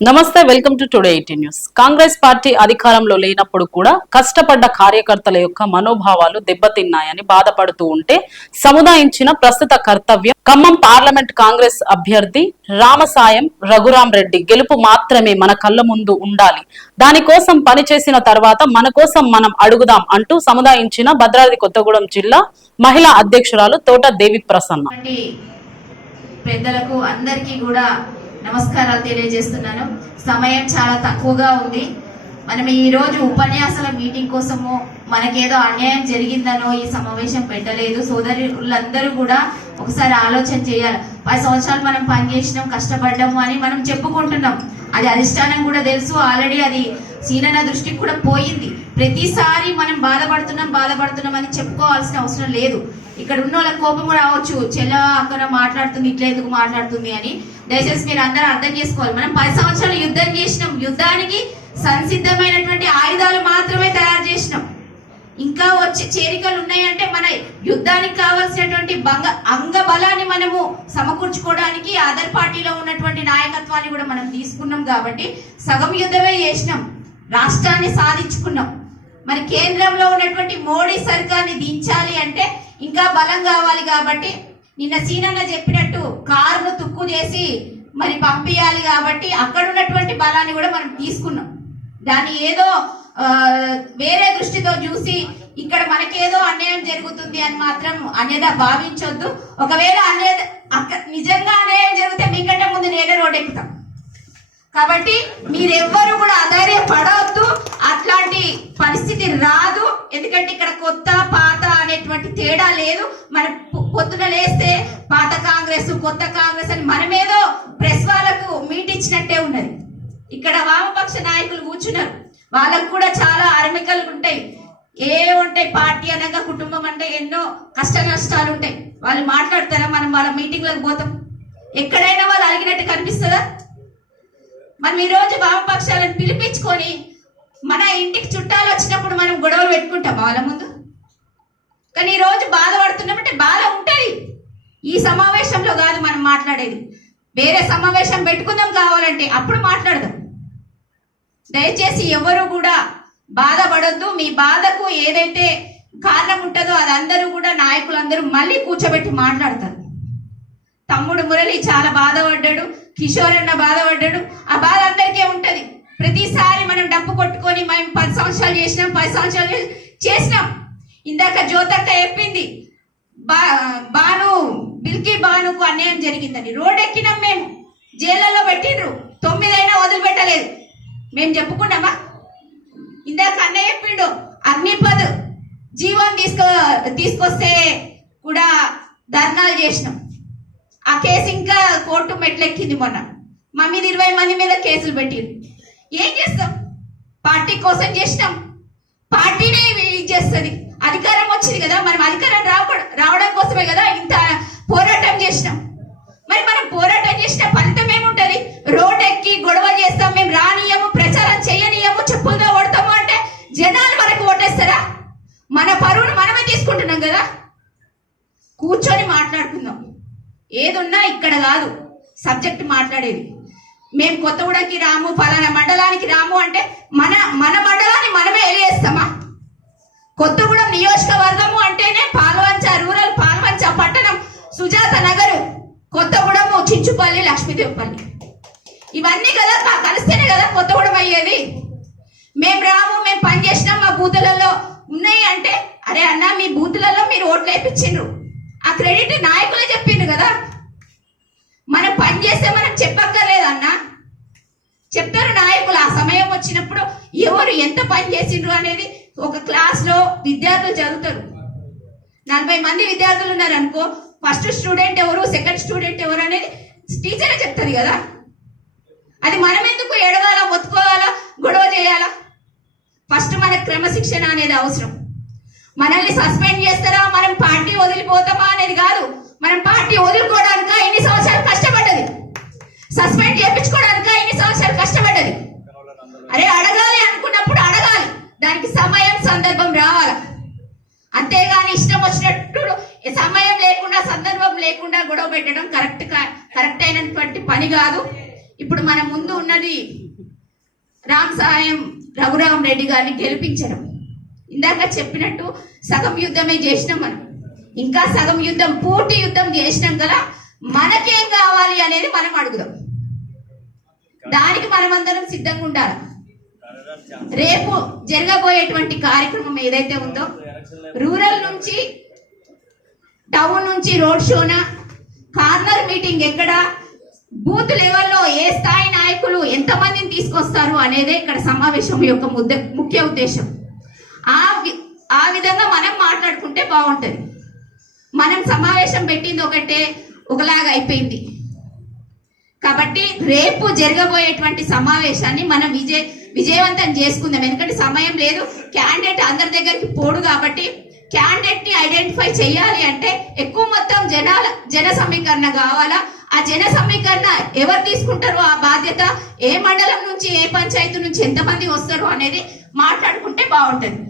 నమస్తే welcome to today eighty news. Congress party అధికారంలో లేనప్పుడు కూడా కష్టపడ్డ కార్యకర్తల యొక్క మనోభావాలు దెబ్బతిన్నాయని బాధపడుతూ ఉంటే సముదాయించిన ప్రస్తుత కర్తవ్యం ఖమ్మం పార్లమెంట్ కాంగ్రెస్ అభ్యర్థి రామసాయం రఘురాం రెడ్డి గెలుపు మాత్రమే మన కళ్ళ ముందు ఉండాలి. దానికోసం పనిచేసిన తర్వాత మన కోసం మనం అడుగుదాం అంటూ సముదాయించిన భద్రాద్రి కొత్తగూడెం జిల్లా మహిళా అధ్యక్షురాలు తోట దేవి ప్రసన్న పెద్దలకు అందరికీ కూడా నమస్కారాలు తెలియజేస్తున్నాను. సమయం చాలా తక్కువగా ఉంది. మనం ఈరోజు ఉపన్యాసాల మీటింగ్ కోసము మనకేదో అన్యాయం జరిగిందనో ఈ సమావేశం పెట్టలేదు. సోదరులందరూ కూడా ఒకసారి ఆలోచన చేయాలి. పది సంవత్సరాలు మనం పనిచేసినాం కష్టపడ్డాము అని మనం చెప్పుకుంటున్నాం. అది అధిష్టానం కూడా తెలుసు. ఆల్రెడీ అది సీనన్న దృష్టికి కూడా పోయింది. ప్రతిసారి మనం బాధపడుతున్నాం బాధపడుతున్నాం అని చెప్పుకోవాల్సిన అవసరం లేదు. ఇక్కడ ఉన్న వాళ్ళ కోపం కూడా రావచ్చు. చెల్ల అక్కడ మాట్లాడుతుంది ఇట్లా ఎందుకు మాట్లాడుతుంది అని. దయచేసి మీరు అందరూ అర్థం చేసుకోవాలి. మనం పది సంవత్సరాలు యుద్ధం చేసినాం. యుద్ధానికి సంసిద్ధమైనటువంటి ఆయుధాలు మాత్రమే తయారు చేసినాం. ఇంకా వచ్చే చేరికలు ఉన్నాయంటే మన యుద్ధానికి కావాల్సినటువంటి బంగ అంగ బలాన్ని మనము సమకూర్చుకోవడానికి అదర్ పార్టీలో ఉన్నటువంటి నాయకత్వాన్ని కూడా మనం తీసుకున్నాం కాబట్టి సగం యుద్ధమే చేసినాం. రాష్ట్రాన్ని సాధించుకున్నాం. మరి కేంద్రంలో ఉన్నటువంటి మోడీ సర్కార్ని దించాలి అంటే ఇంకా బలం కావాలి కాబట్టి నిన్న సీనన్న చెప్పినట్టు కారును తుక్కు చేసి మరి పంపించాలి కాబట్టి అక్కడ ఉన్నటువంటి బలాన్ని కూడా మనం తీసుకున్నాం. దాన్ని ఏదో వేరే దృష్టితో చూసి ఇక్కడ మనకేదో అన్యాయం జరుగుతుంది అని మాత్రం అనేదా భావించొద్దు. ఒకవేళ అన్యద నిజంగా అన్యాయం జరిగితే మీకంటే ముందు నేనే రోడ్ ఎక్కుతాం కాబట్టి మీరెవ్వరు కూడా అధైర్య పడవద్దు అట్లాంటి పరిస్థితి రాదు. ఎందుకంటే ఇక్కడ కొత్త పాత అనేటువంటి తేడా లేదు. మన పొద్దున లేస్తే పాత కాంగ్రెస్ కొత్త కాంగ్రెస్ అని మనమేదో ప్రెస్ వాళ్ళకు మీట్ ఇచ్చినట్టే ఉన్నది. ఇక్కడ వామపక్ష నాయకులు కూర్చున్నారు. వాళ్ళకు కూడా చాలా అరమికలు ఉంటాయి. ఏ ఉంటాయి? పార్టీ అనగా కుటుంబం అంటే ఎన్నో కష్ట నష్టాలు ఉంటాయి. వాళ్ళు మాట్లాడతారా? మనం వాళ్ళ మీటింగ్లకు పోతాం. ఎక్కడైనా వాళ్ళు అడిగినట్టు కనిపిస్తుందా? మనం ఈ రోజు వామపక్షాలను పిలిపించుకొని మన ఇంటికి చుట్టాలు వచ్చినప్పుడు మనం గొడవలు పెట్టుకుంటాం వాళ్ళ ముందు. కానీ ఈ రోజు బాధపడుతున్నామంటే బాధ ఉంటుంది. ఈ సమావేశంలో కాదు మనం మాట్లాడేది. వేరే సమావేశం పెట్టుకుందాం కావాలంటే అప్పుడు మాట్లాడదాం. దయచేసి ఎవరు కూడా బాధపడొద్దు. మీ బాధకు ఏదైతే కారణం ఉంటుందో అది అందరూ కూడా నాయకులందరూ మళ్ళీ కూర్చోబెట్టి మాట్లాడతారు. తమ్ముడు మురళి చాలా బాధపడ్డాడు కిషోర్ అన్న బాధపడ్డాడు. ఆ బాధ అందరికీ ఉంటది. ప్రతిసారి మనం డప్పు కొట్టుకొని మేము పది సంవత్సరాలు చేసినాం పది సంవత్సరాలు చేసినాం. ఇందాక జ్యోతక్క చెప్పింది బా బాను బిల్కి బానుకు అన్యాయం జరిగిందని. రోడ్ ఎక్కినాం మేము. జైళ్ళలో పెట్టిండ్రు. తొమ్మిదైనా వదిలిపెట్టలేదు. మేము చెప్పుకున్నామా? ఇందాక అన్నయ్య చెప్పిండు అగ్నిపద్ జీవం తీసుకో తీసుకొస్తే కూడా ధర్నాలు చేసినాం. ఆ కేసు ఇంకా కోర్టు మెట్లెక్కింది మొన్న. మా మీద ఇరవై మంది మీద కేసులు పెట్టింది ఏం చేస్తాం? పార్టీ కోసం చేసినాం. పార్టీనే ఇది చేస్తుంది. అధికారం వచ్చింది కదా మనం అధికారం రావ రావడం కోసమే కదా ఇంత పోరాటం చేసినాం. మరి మనం పోరాటం చేసిన ఫలితం ఏముంటది? రోడ్ ఎక్కి గొడవ చేస్తాం మేము రానియము ప్రచారం చేయనీయము చెప్పులతో కొడతాము అంటే జనాలు మనకు ఓటేస్తారా? మన పరువును మనమే తీసుకుంటున్నాం కదా? కూర్చొని మాట్లాడుకుందాం. ఏదున్నా ఇక్కడ కాదు. సబ్జెక్ట్ మాట్లాడేది. మేము కొత్తగూడకి రాము ఫలానా మండలానికి రాము అంటే మన మన మండలాన్ని మనమే ఎలియేస్తామా కొత్తగూడెం నియోజకవర్గము అంటేనే పాల్వంచ రూరల్ పాల్వంచ పట్టణం సుజాత నగరు కొత్తగూడెము చించుపల్లి లక్ష్మీదేవిపల్లి. ఇవన్నీ కదా మా కలిస్తేనే కదా కొత్తగూడెం అయ్యేది. మేము రాము మేము పని చేసినాం మా బూతులలో. ఉన్నాయి అంటే అరే అన్న మీ బూతులలో మీరు ఓట్లు వేయించిండ్రు ఆ క్రెడిట్ నాయకులే చెప్పిండ్రు కదా? మనం పని చేస్తే మనం చెప్పక్కర్లేదన్నా. చెప్తారు నాయకులు ఆ సమయం వచ్చినప్పుడు ఎవరు ఎంత పని చేసిండ్రు అనేది ఒక క్లాస్లో విద్యార్థులు చదువుతారు. నలభై మంది విద్యార్థులు ఉన్నారు అనుకో ఫస్ట్ స్టూడెంట్ ఎవరు సెకండ్ స్టూడెంట్ ఎవరు అనేది టీచరే చెప్తుంది కదా? అది మనం ఎందుకు ఎడగాల మొత్తుకోవాలా గొడవ చేయాలా? ఫస్ట్ మనకు క్రమశిక్షణ అనేది అవసరం. మనల్ని సస్పెండ్ చేస్తారా? మనం పార్టీ వదిలిపోతామా? సమయం సందర్భం రావాలి. అంతేగాని ఇష్టం వచ్చినట్టు సమయం లేకుండా సందర్భం లేకుండా గొడవ పెట్టడం కరెక్ట్ కరెక్ట్ అయినటువంటి పని కాదు. ఇప్పుడు మన ముందు ఉన్నది రామ్ సహాయం రఘురామ్ రెడ్డి గారిని గెలిపించడం. ఇందాక చెప్పినట్టు సగం యుద్ధమే చేసినాం మనం. ఇంకా సగం యుద్ధం పూర్తి యుద్ధం చేసినాం కదా మనకేం కావాలి అనేది మనం అడుగుదాం. దానికి మనమందరం సిద్ధంగా ఉండాలి? రేపు జరగబోయేటువంటి కార్యక్రమం ఏదైతే ఉందో రూరల్ నుంచి టౌన్ నుంచి రోడ్ షోన కార్నర్ మీటింగ్ ఎక్కడ బూత్ లెవెల్లో ఏ స్థాయి నాయకులు ఎంతమందిని తీసుకొస్తారు అనేదే ఇక్కడ సమావేశం యొక్క ముద్ద ముఖ్య ఉద్దేశం. ఆ వి- ఆ విధంగా మనం మాట్లాడుకుంటే బాగుంటుంది. మనం సమావేశం పెట్టింది ఒకటే ఒకలాగా అయిపోయింది. కాబట్టి రేపు జరగబోయేటువంటి సమావేశాన్ని మనం విజయ్ విజయవంతం చేసుకుందాం. ఎందుకంటే సమయం లేదు. క్యాండిడేట్ అందరి దగ్గరికి పోడు కాబట్టి క్యాండిడేట్ని ఐడెంటిఫై చేయాలి అంటే ఎక్కువ మొత్తం జనాల జన సమీకరణ కావాలా? ఆ జన సమీకరణ ఎవరు తీసుకుంటారో ఆ బాధ్యత ఏ మండలం నుంచి ఏ పంచాయతీ నుంచి ఎంతమంది వస్తారు అనేది మాట్లాడుకుంటే బాగుంటుంది.